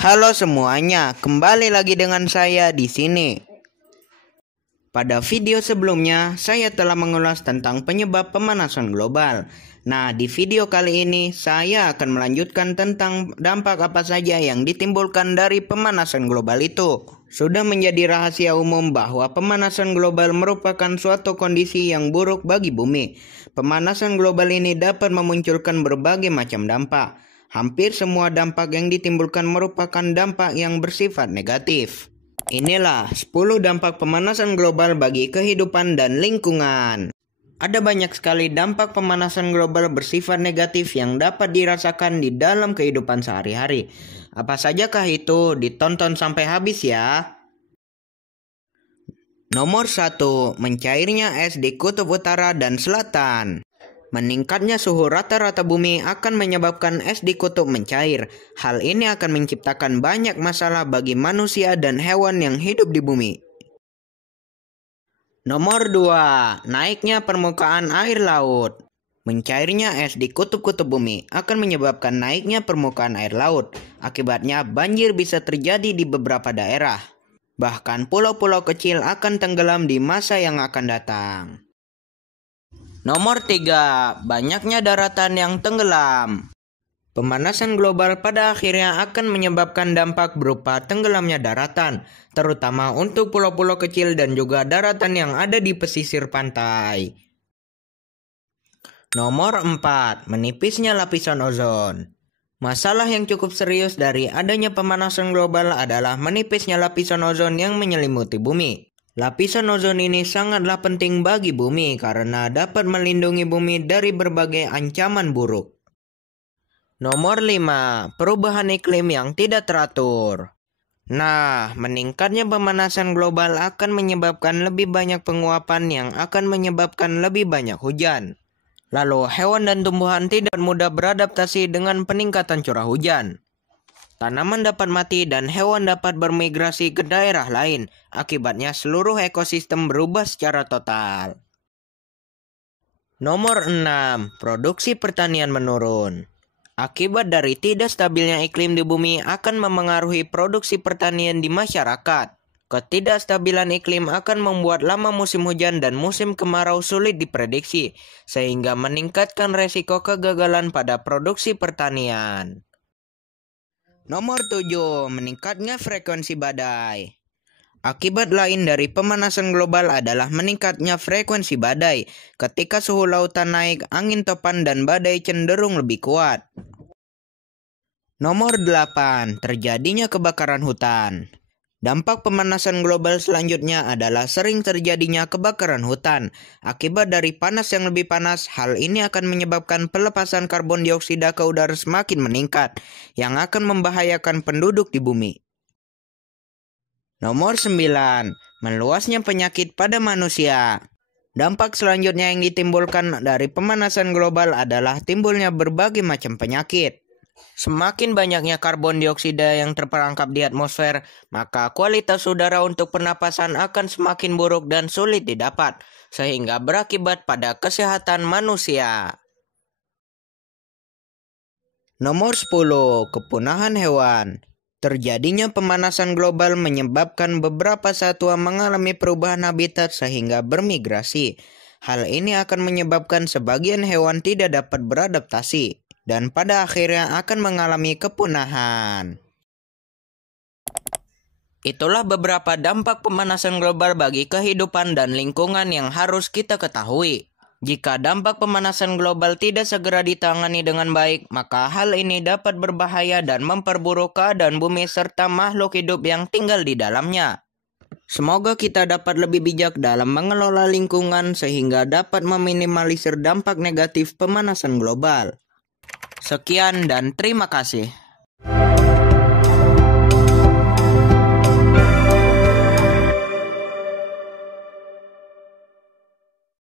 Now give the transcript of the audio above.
Halo semuanya, kembali lagi dengan saya di sini. Pada video sebelumnya, saya telah mengulas tentang penyebab pemanasan global. Nah, di video kali ini saya akan melanjutkan tentang dampak apa saja yang ditimbulkan dari pemanasan global itu. Sudah menjadi rahasia umum bahwa pemanasan global merupakan suatu kondisi yang buruk bagi bumi. Pemanasan global ini dapat memunculkan berbagai macam dampak. Hampir semua dampak yang ditimbulkan merupakan dampak yang bersifat negatif. Inilah 10 dampak pemanasan global bagi kehidupan dan lingkungan. Ada banyak sekali dampak pemanasan global bersifat negatif yang dapat dirasakan di dalam kehidupan sehari-hari. Apa sajakah itu? Ditonton sampai habis ya. Nomor 1, mencairnya es di kutub utara dan selatan. Meningkatnya suhu rata-rata bumi akan menyebabkan es di kutub mencair. Hal ini akan menciptakan banyak masalah bagi manusia dan hewan yang hidup di bumi. Nomor 2, naiknya permukaan air laut. Mencairnya es di kutub-kutub bumi akan menyebabkan naiknya permukaan air laut. Akibatnya banjir bisa terjadi di beberapa daerah. Bahkan pulau-pulau kecil akan tenggelam di masa yang akan datang. Nomor 3, banyaknya daratan yang tenggelam. Pemanasan global pada akhirnya akan menyebabkan dampak berupa tenggelamnya daratan, terutama untuk pulau-pulau kecil dan juga daratan yang ada di pesisir pantai. Nomor 4, menipisnya lapisan ozon. Masalah yang cukup serius dari adanya pemanasan global adalah menipisnya lapisan ozon yang menyelimuti bumi. Lapisan ozon ini sangatlah penting bagi bumi karena dapat melindungi bumi dari berbagai ancaman buruk. Nomor 5, perubahan iklim yang tidak teratur. Nah, meningkatnya pemanasan global akan menyebabkan lebih banyak penguapan yang akan menyebabkan lebih banyak hujan. Lalu hewan dan tumbuhan tidak mudah beradaptasi dengan peningkatan curah hujan. Tanaman dapat mati dan hewan dapat bermigrasi ke daerah lain. Akibatnya seluruh ekosistem berubah secara total. Nomor 6, produksi pertanian menurun. Akibat dari tidak stabilnya iklim di bumi akan memengaruhi produksi pertanian di masyarakat. Ketidakstabilan iklim akan membuat lama musim hujan dan musim kemarau sulit diprediksi, sehingga meningkatkan resiko kegagalan pada produksi pertanian. Nomor 7, meningkatnya frekuensi badai. Akibat lain dari pemanasan global adalah meningkatnya frekuensi badai. Ketika suhu lautan naik, angin topan dan badai cenderung lebih kuat. Nomor 8, terjadinya kebakaran hutan. Dampak pemanasan global selanjutnya adalah sering terjadinya kebakaran hutan. Akibat dari panas yang lebih panas, hal ini akan menyebabkan pelepasan karbon dioksida ke udara semakin meningkat, yang akan membahayakan penduduk di bumi. Nomor 9, meluasnya penyakit pada manusia. Dampak selanjutnya yang ditimbulkan dari pemanasan global adalah timbulnya berbagai macam penyakit. Semakin banyaknya karbon dioksida yang terperangkap di atmosfer, maka kualitas udara untuk pernapasan akan semakin buruk dan sulit didapat, sehingga berakibat pada kesehatan manusia. Nomor 10, kepunahan hewan. Terjadinya pemanasan global menyebabkan beberapa satwa mengalami perubahan habitat sehingga bermigrasi. Hal ini akan menyebabkan sebagian hewan tidak dapat beradaptasi dan pada akhirnya akan mengalami kepunahan. Itulah beberapa dampak pemanasan global bagi kehidupan dan lingkungan yang harus kita ketahui. Jika dampak pemanasan global tidak segera ditangani dengan baik, maka hal ini dapat berbahaya dan memperburuk keadaan bumi serta makhluk hidup yang tinggal di dalamnya. Semoga kita dapat lebih bijak dalam mengelola lingkungan sehingga dapat meminimalisir dampak negatif pemanasan global. Sekian dan terima kasih.